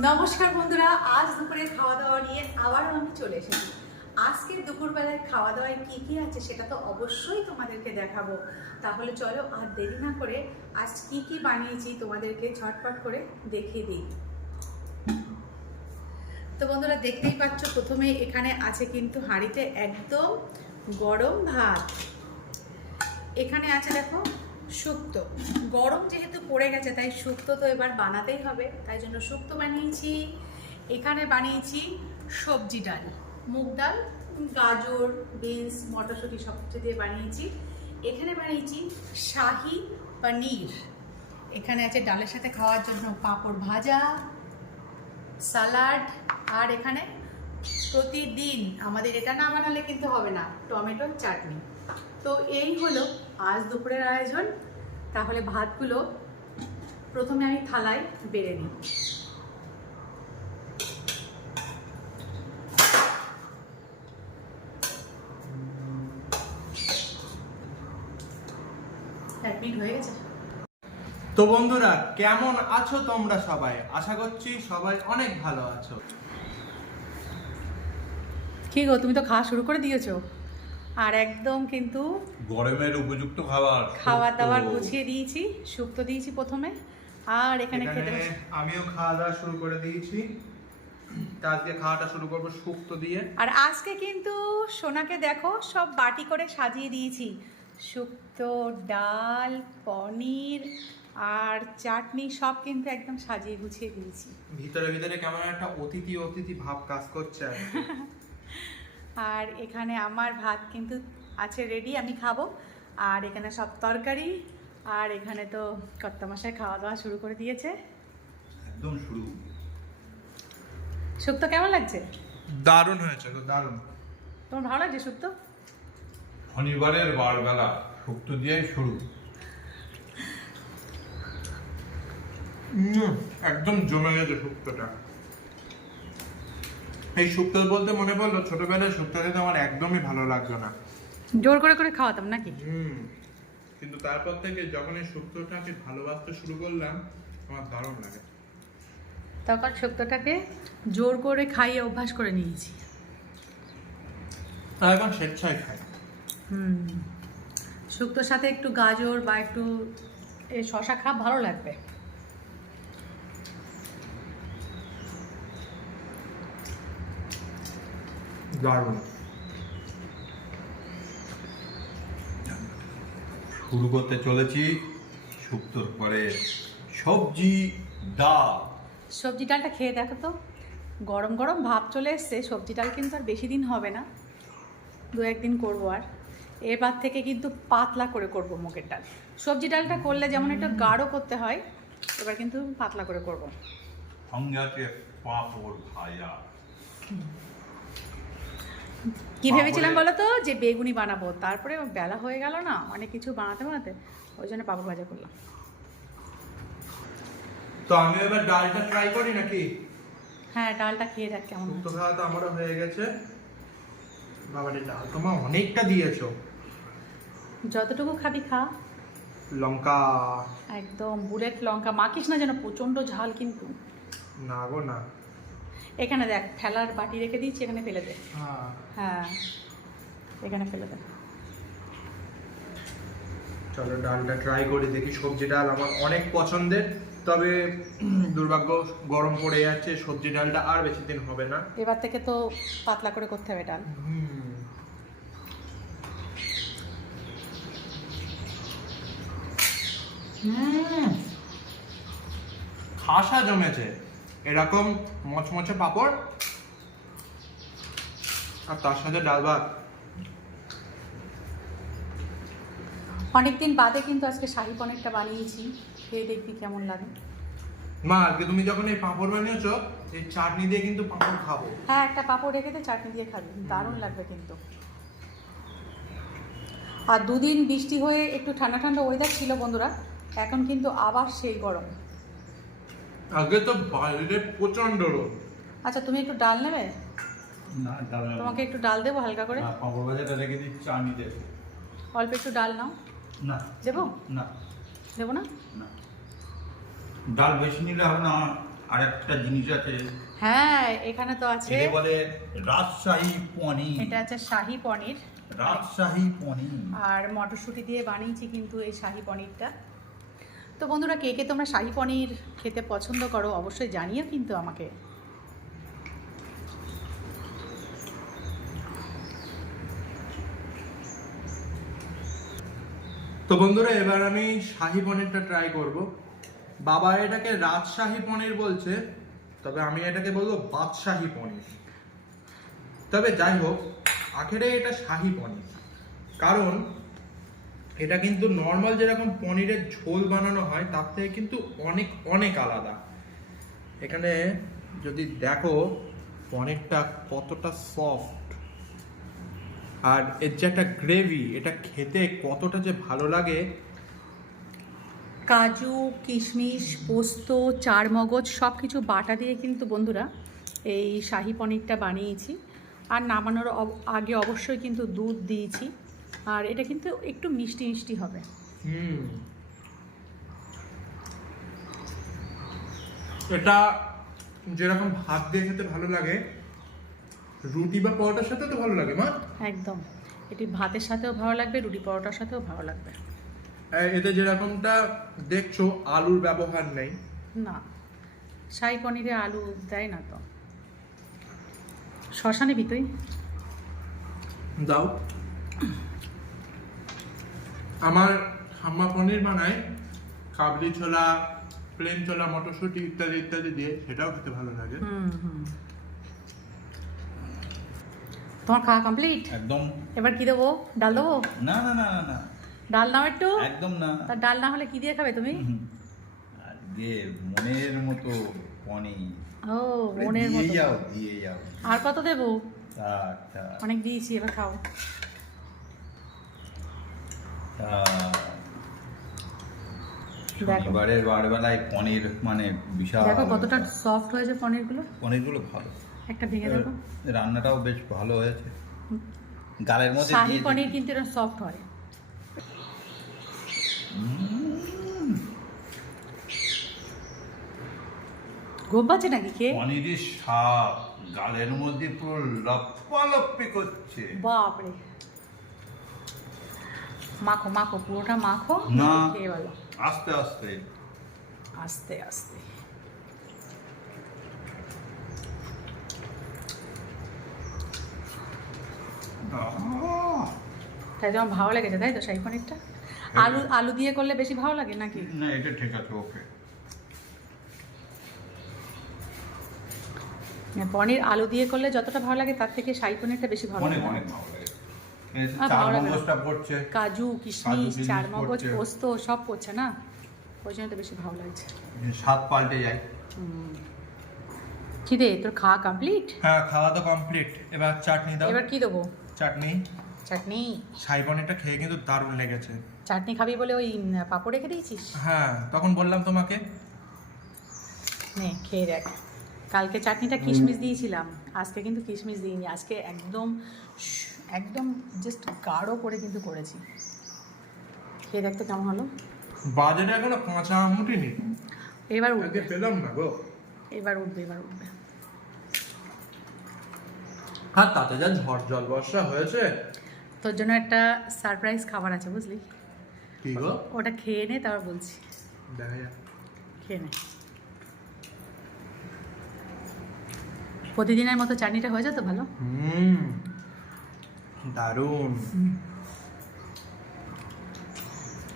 নমস্কার বন্ধুরা, আজ দুপুরে খাওয়া দাওয়া নিয়ে আবারও আমি চলে এসেছি। আজকে দুপুরবেলায় খাওয়া দাওয়ায় কি কি আছে সেটা তো অবশ্যই তোমাদেরকে দেখাবো। তাহলে চলো আর দেরি না করে আজ কি কি বানিয়েছি তোমাদেরকে ঝটপট করে দেখিয়ে দিই। তো বন্ধুরা দেখতেই পাচ্ছ, প্রথমে এখানে আছে কিন্তু হাঁড়িতে একদম গরম ভাত। এখানে আছে দেখো শুক্তো। গরম যেহেতু পড়ে গেছে তাই শুক্তো তো এবার বানাতেই হবে, তাই জন্য শুক্তো বানিয়েছি। এখানে বানিয়েছি সবজি ডাল, মুগ ডাল, গাজর, বিনস, মটরশুঁটি সব কিছু দিয়ে বানিয়েছি। এখানে বানিয়েছি শাহি পনির। এখানে আছে ডালের সাথে খাওয়ার জন্য পাঁপড় ভাজা, সালাড, আর এখানে প্রতিদিন আমাদের এটা না বানালে কিন্তু হবে না, টমেটোর চাটনি। তো এই হলো আজ দুপুরের আয়োজন। তাহলে ভাতগুলো প্রথমে আমি থালায় বেড়ে নিই। এক মিনিট হয়ে গেছে। তো বন্ধুরা, কেমন আছো তোমরা সবাই? আশা করছি সবাই অনেক ভালো আছো। কি গো, তুমি তো খাওয়া শুরু করে দিয়েছো। আর একদম কিন্তু গরমের উপযুক্ত খাবার দাবার গুছিয়ে দিয়েছি। শুক্তো দিয়েছি প্রথমে, আর এখানে খেতে আমিও খাওয়া দাওয়া শুরু করে দিয়েছি। আজকে খাওয়াটা শুরু করবো শুক্তো দিয়ে। আর আজকে কিন্তু সোনাকে দেখো সব বাটি করে সাজিয়ে দিয়েছি। শুক্তো, ডাল, পনির আর চাটনি সব কিন্তু একদম সাজিয়ে গুছিয়ে দিয়েছি। ভিতরে ভিতরে কেমন একটা অতিথি অতিথি ভাব কাজ করছে আর কি। আর এখানে আমার ভাত কিন্তু আছে রেডি, আমি খাবো। আর এখানে সব তরকারি, আর এখানে তো কর্তামশাই খাওয়া দাওয়া শুরু করে দিয়েছে। একদম শুরু। শুক্তো কেমন লাগছে? দারুণ হয়েছে গো, দারুণ। তোমার ভালো লাগছে শুক্তো? শনিবারের বারবেলা শুক্তো দিয়েই শুরু। একদম জমে গেছে শুক্তোটা। এই শুক্তো বলতে মনে পড়লো, ছোটবেলায় শুক্তো খেতে আমার একদমই ভালো লাগতো না। জোর করে করে খাওয়াতাম নাকি? কিন্তু তারপর থেকে যখন এই শুক্তোটাকে ভালোবাসতে শুরু করলাম, আমার দারুণ লাগে। তখন শুক্তোটাকে জোর করে খাইয়ে অভ্যাস করে নিয়েছি। আর এখন স্বেচ্ছায় খাই। শুক্তোর সাথে একটু গাজর বা একটু শশা খা, ভালো লাগবে। দারুণ। শুরু করতে চলেছি শুক্তোর পরে সবজি ডাল। সবজি ডালটা খেয়ে দেখো তো, গরম গরম ভাব চলে এসছে। সবজি ডাল কিন্তু আর বেশি দিন হবে না, দু একদিন করবো। আর এবার থেকে কিন্তু পাতলা করে করবো মুগের ডাল। সবজি ডালটা করলে যেমন একটু গাঢ় করতে হয়, এবার কিন্তু পাতলা করে করবো। সঙ্গে আছে পাঁপড় ভাজা। কি ভেবেছিলাম বলো তো, যে বেগুনি বানাবো, তারপরে বেলা হয়ে গেল না অনেক কিছু বানাতে বানাতে, ওই জন্য পাপড় ভাজা করলাম। তো আমি এবার ডালটা ট্রাই করি নাকি? হ্যাঁ, ডালটা খেয়ে দেখ কেমন শুক্তো হয়েছে। খাওয়া তো আমারও হয়ে গেছে। বাবারে, ডাল তোমার অনেকটা দিয়েছো। যতটুকু খাবি খা। লঙ্কা একদম বুলেট লঙ্কা, মাখিস না যেন, প্রচণ্ড ঝাল কিন্তু। না গো না। এখানে দেখ, ঠেলার বাটি রেখে দিচ্ছি, এখানে ফেলে দে। হ্যাঁ, হ্যাঁ, এখানে ফেলে দে। চলো ডালটা ট্রাই করে দেখি। সবজি ডাল আমার অনেক পছন্দের, তবে দুর্ভাগ্য গরম পড়ে যাচ্ছে, সবজি ডালটা আর বেশি দিন হবে না। এবার থেকে তো পাতলা করে করতে হবে ডাল। খাসা জমেছে। এরকম মচমচে পাঁপড় আর তার সাথে ডাল ভাত। অনেকদিন বাদে কিন্তু আজকে শাহী পনিরটা বানিয়েছি, খেয়ে দেখবি কেমন লাগে। মা, আজকে তুমি যখন এই পাঁপড় বানিয়েছো, এই চাটনি দিয়ে কিন্তু পাঁপড় খাবো। হ্যাঁ, একটা পাঁপড় রেখে দে, চাটনি দিয়ে খাবি, দারুণ লাগবে কিন্তু। আর দুদিন বৃষ্টি হয়ে একটু ঠান্ডা ঠান্ডা ওয়েদার ছিল বন্ধুরা, এখন কিন্তু আবার সেই গরম। আগে তো বাইরে প্রচন্ড রোদ। আচ্ছা, তুমি একটু ডাল নেবে? না, ডাল তোমাকে একটু ডাল দেবো হালকা করে। পাঁপড় ভাজাটা রেখে দিচ্ছি, চাটনি দেবো। অল্প একটু ডাল নাও। না দেবো? না দেবো না? না, ডাল বেশি নিলে হবে না, আর একটা জিনিস আছে, হ্যাঁ এখানে তো আছে, একে বলে রাজশাহী পনির। এটা আছে শাহী পনির, রাজশাহী পনির। আর মটরশুঁটি দিয়ে বানিয়েছি কিন্তু এই শাহী পনিরটা। তো বন্ধুরা, কে কে তোমরা শাহী পনির খেতে পছন্দ করো অবশ্যই জানিও কিন্তু আমাকে। তো বন্ধুরা, এবার আমি শাহী পনিরটা ট্রাই করব। বাবা এটাকে রাজশাহী পনির বলছে, তবে আমি এটাকে বলবো বাদশাহী পনির। তবে যাই হোক, আখেরে এটা শাহী পনির, কারণ এটা কিন্তু নর্মাল যেরকম পনিরের ঝোল বানানো হয় তার থেকে কিন্তু অনেক অনেক আলাদা। এখানে যদি দেখো পনিরটা কতটা সফট, আর এর যে একটা গ্রেভি, এটা খেতে কতটা যে ভালো লাগে। কাজু, কিশমিশ, পোস্ত, চারমগজ সব কিছু বাটা দিয়ে কিন্তু বন্ধুরা এই শাহী পনিরটা বানিয়েছি। আর নামানোর আগে অবশ্যই কিন্তু দুধ দিয়েছি, আর এটা কিন্তু একটু মিষ্টি মিষ্টি হবে। এটা যেরকম ভাত দিয়ে খেতে ভালো লাগে, রুটি বা পরোটার সাথে তো ভালো লাগে মা। একদম, এটি ভাতের সাথেও ভালো লাগবে, রুটি পরোটার সাথেও ভালো লাগবে। এতে যেরকমটা দেখছো আলুর ব্যবহার নেই। না, শাহী পনিরে আলু দেয় না তো। শশা নিবি তুই? দাও। আমার হাম্মা পনির বানায় কাবলি ছোলা, প্লেন ছোলা, মটরশুঁটি ইত্যাদি ইত্যাদি দিয়ে, সেটাও খেতে ভালো লাগে। তোমার খাওয়া কমপ্লিট? একদম। এবার কি দেবো? ডাল দেবো? না না না না না, ডাল নাও একটু। একদম না। তা ডাল না হলে কি দিয়ে খাবে তুমি? আর যে মনের মতো পনির। ও, মনের দিয়ে মতো। যাও, দিয়ে যাও। আর কত দেবো? আচ্ছা অনেক দিয়েছি, এবার খাও। দেখো। শনিবারের বারবেলায় পনির মানে বিশাল। দেখো কতটা সফট হয়েছে পনিরগুলো। পনিরগুলো ভালো, একটা ভেঙে দেখো। রান্নাটাও বেশ ভালো হয়েছে। গালের মধ্যে শাহী দিয়ে পনির কিন্তু এরকম সফট হয়। ঘুম পাচ্ছে নাকি খেয়ে? পনিরের স্বাদ গালের মধ্যে পুরো লপ্পালপ্পি করছে। বাপরে, মাখো মাখো, পুরোটা মাখো, না, খেয়ে বলো। আস্তে আস্তে আস্তে আস্তে। তাই তোমার ভালো লেগেছে তাই তো শাহী পনিরটা? আলু আলু দিয়ে করলে বেশি ভালো লাগে নাকি? না, এটা ঠিক আছে, ওকে। পনির আলু দিয়ে করলে যতটা ভালো লাগে তার থেকে শাহী পনিরটা বেশি ভালো অনেক লাগে। অনেক ভালো লাগে। ভালো লাগে। চারমগজটা পড়ছে, কাজু, কিশমিশ, কিশমিশ চারমগজ, পড়ছে। পোস্ত সব পড়ছে না, ওই জন্য তো বেশি ভালো লাগছে। স্বাদ পাল্টে যায়। কি রে, তোর খাওয়া কমপ্লিট? হ্যাঁ, খাওয়া তো কমপ্লিট। এবার চাটনি দাও। এবার কি দেবো? চাটনি। চাটনি? শাহী পনিরটা খেয়ে কিন্তু দারুণ লেগেছে। চাটনি খাবি বলে ওই পাঁপড় রেখে দিয়েছিস? হ্যাঁ, তখন বললাম তোমাকে। নে খেয়ে দেখ। কালকে চাটনিটা কিশমিশ দিয়েছিলাম, আজকে কিন্তু কিশমিশ দিইনি। আজকে একদম একদম জাস্ট গাঢ় করে কিন্তু করেছি। খেয়ে দেখতে কেমন হলো? বাজারে এখনো কাঁচা আম উঠিনি। এবার আগে উঠবে, পেলাম না গো। এবার উঠবে, এবার উঠবে। আর তাতে যা ঝড় জল বর্ষা হয়েছে। তোর জন্য একটা সারপ্রাইজ খাবার আছে, বুঝলি? কি গো? ওটা খেয়ে নে, তারপর বলছি। দেখা যাক। খেয়ে নে। প্রতিদিনের মতো চাটনিটা হয়ে যেত ভালো। দারুণ।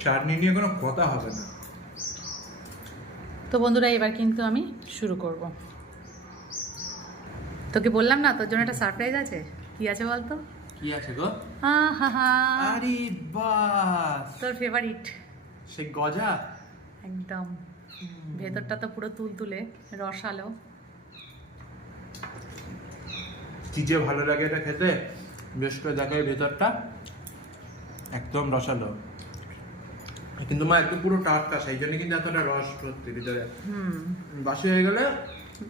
চাটনি নিয়ে কোনো কথা হবে না। তো বন্ধুরা, এবার কিন্তু আমি শুরু করব। তোকে বললাম না তোর জন্য একটা সারপ্রাইজ আছে। কি আছে বলতো? কি আছে গো? আহা, আরে বাস, তোর ফেভারিট। সে গজা। একদম, ভেতরটা তো পুরো তুলতুলে, রসালো। কি যে ভালো লাগে এটা খেতে। বেশ করে দেখাই ভেতরটা, একদম রসালো। কিন্তু মা একটু পুরো টাটকা, সেই জন্য কিন্তু এতটা রস ভর্তি ভিতরে। বাসি হয়ে গেলে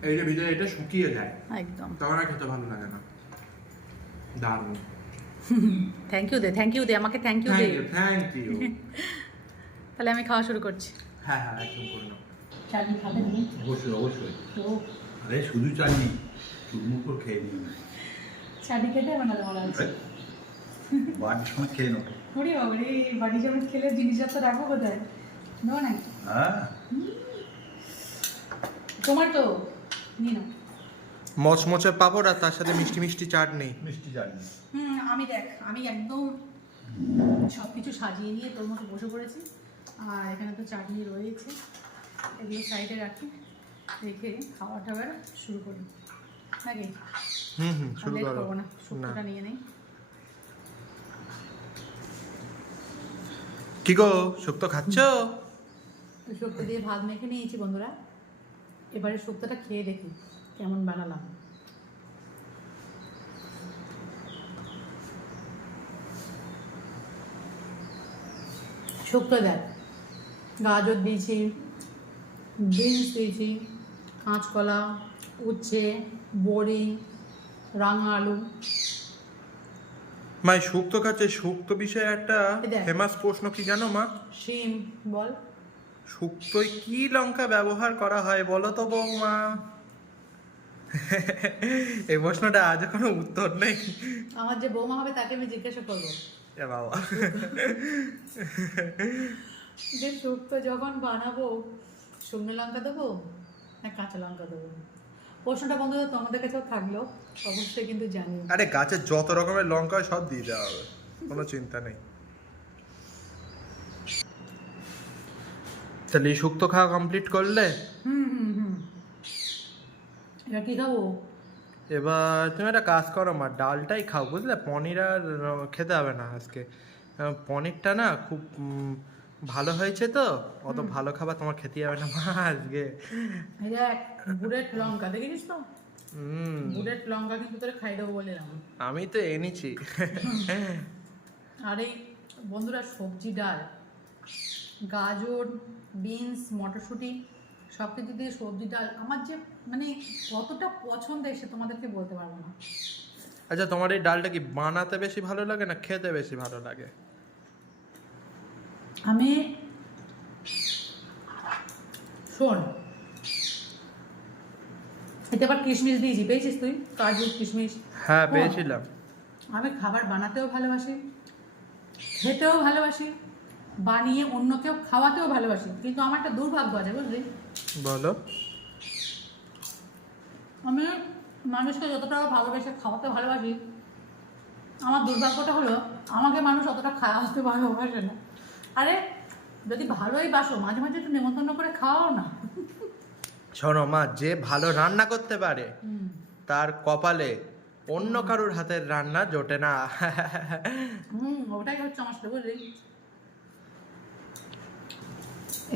এই যে ভিতরে এটা শুকিয়ে যায়, একদম। তখন আর খেতে ভালো লাগে না। দারুণ। থ্যাংক ইউ দে, থ্যাংক ইউ দে, আমাকে থ্যাংক ইউ দে। Thank you. তাহলে আমি খাওয়া শুরু করছি। হ্যাঁ হ্যাঁ, একদম করে নাও। চাটনি খাবে তুমি অবশ্যই অবশ্যই। তো আরে শুধু চাটনি, চুরমুর করে খেয়ে নিই। চাটনি খেতে হবে না তোমার আছে বাড়ির সময় খেয়ে নেবো। ওরে বাবারে বাড়ি যাবেন খেলে জিনিসপত্র রাখবো কোথায় নেবো না হ্যাঁ, তোমার তো নিয়ে নাও মচমচে পাঁপড় আর তার সাথে মিষ্টি মিষ্টি চাটনি। মিষ্টি চাটনি। আমি দেখ আমি একদম সব কিছু সাজিয়ে নিয়ে তোর মতো বসে পড়েছি আর এখানে তো চাটনি রয়েছে এগুলো সাইডে রাখি রেখে খাওয়া টাওয়ার শুরু করি নাকি শুরু লেট করো করবো না না। শুক্তোটা নিয়ে নেই কি গো শুক্তো খাচ্ছ? শুক্তো দিয়ে ভাত মেখে নিয়েছি বন্ধুরা এবারে শুক্তোটা খেয়ে দেখি কেমন বানালাম শুক্তো দেখ গাজর দিয়েছি বিনস দিয়েছি কাঁচকলা উচ্ছে বড়ি রাঙা আলু মা শুক্তো খাচ্ছে, শুক্তো বিষয়ে একটা এই দেখ। ফেমাস প্রশ্ন কি জানো মা? শিম বল শুক্তোয় কি লঙ্কা ব্যবহার করা হয় বলো তো বৌমা? এই প্রশ্নটা আজ কোনো উত্তর নেই। আমার যে বৌমা হবে তাকে আমি জিজ্ঞাসা করবো এ বাবা, যে শুক্তো যখন বানাবো শুকনো লঙ্কা দেবো না কাঁচা লঙ্কা দেবো প্রশ্নটা বন্ধুরা তোমাদের কাছেও থাকলো অবশ্যই কিন্তু জানিও আরে গাছের যত রকমের লঙ্কা হয় সব দিয়ে দেওয়া হবে, কোনো চিন্তা নেই। তাহলে এই শুক্তো খাওয়া কমপ্লিট করলে হুম এটা কি খাবো এবার তুমি একটা কাজ করো মা, ডালটাই খাও বুঝলে, পনির আর খেতে হবে না আজকে। পনিরটা না খুব ভালো হয়েছে তো, অত ভালো খাবার তোমার খেতে হবে না মা আজকে। এই দেখ বুলেট লঙ্কা দেখেছিস তো হুম, বুলেট লঙ্কা কিন্তু তোরে খাই দেবো বললাম আমি তো এনেছি। আর এই বন্ধুরা সবজি ডাল গাজর বিনস মটরশুঁটি সব কিছু দিয়ে সবজি ডাল আমার যে মানে কতটা পছন্দের সে তোমাদেরকে বলতে পারবো না আচ্ছা তোমার এই ডালটা কি বানাতে বেশি ভালো লাগে না খেতে বেশি ভালো লাগে? আমি শোন এতে আবার কিশমিশ দিয়েছি পেয়েছিস তুই কাজু কিশমিশ হ্যাঁ পেয়েছিলাম। আমি খাবার বানাতেও ভালোবাসি খেতেও ভালোবাসি বানিয়ে অন্যকেও খাওয়াতেও ভালোবাসি কিন্তু আমার একটা দুর্ভাগ্য আছে বুঝলি বলো। আমি মানুষকে যতটা ভালোবেসে খাওয়াতে ভালোবাসি আমার দুর্ভাগ্যটা হলো আমাকে মানুষ অতটা খাওয়াতে ভালোবাসে না আরে যদি ভালোই বাসো মাঝে মাঝে একটু নেমন্তন্ন করে খাওয়াও না শোনো মা, যে ভালো রান্না করতে পারে তার কপালে অন্য কারোর হাতের রান্না জোটে না। ওটাই হচ্ছে আমার সাথে বুঝলি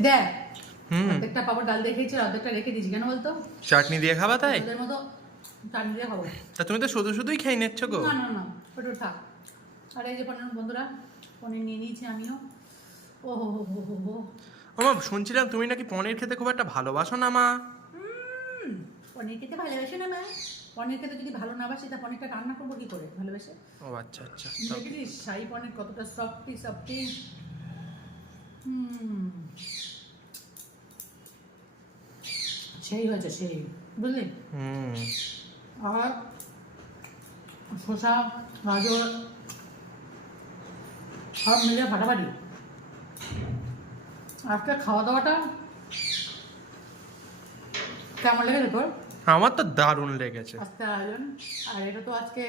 দেখ অর্ধেকটা পাপড় ডাল দিয়ে খেয়েছি অর্ধেকটা রেখে দিয়েছি কেন বলতো চাটনি দিয়ে খাবা তাই? ওদের মতো চাটনি দিয়ে খাবো তা তুমি তো শুধু শুধুই খেয়ে নিচ্ছ গো। না ওটা থাক আর এই যে পনির বন্ধুরা পনির নিয়ে নিয়েছি আমিও ও হো মা শুনছিলাম তুমি নাকি পনির খেতে খুব একটা ভালোবাসো না মা? পনির খেতে ভালোবাসে না মা পনির খেতে যদি ভালো না বাসি তা পনিরটা রান্না করবো কি করে ভালোবেসে ও আচ্ছা আচ্ছা। দেখেছিস শাহী পনির কতটা সফটি সেই হয়েছে সেই বুঝলি আর শসা গাজর সব মিলে ফাটাফাটি আজকে খাওয়া দাওয়াটা কেমন লেগেছে তোর আমার তো দারুণ লেগেছে আজকে আয়োজন আর এটা তো আজকে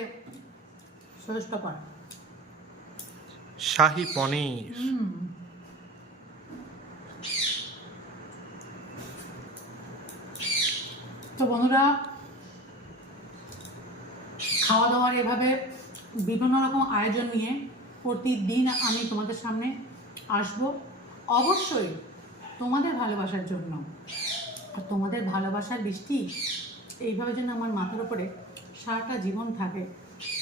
ষষ্ঠবার শাহী পনির। তো বন্ধুরা খাওয়া দাওয়ার এভাবে বিভিন্ন রকম আয়োজন নিয়ে প্রতিদিন আমি তোমাদের সামনে আসব অবশ্যই তোমাদের ভালোবাসার জন্য আর তোমাদের ভালোবাসার বৃষ্টি এইভাবে যেন আমার মাথার উপরে সারাটা জীবন থাকে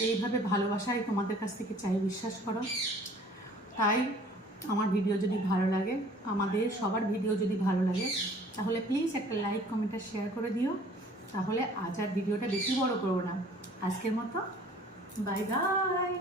এইভাবে ভালোবাসাই তোমাদের কাছ থেকে চাই বিশ্বাস করো তাই আমার ভিডিও যদি ভালো লাগে আমাদের সবার ভিডিও যদি ভালো লাগে তাহলে প্লিজ একটা লাইক কমেন্ট আর শেয়ার করে দিও তাহলে আজ আর ভিডিওটা বেশি বড় করবো না আজকের মতো বাই বাই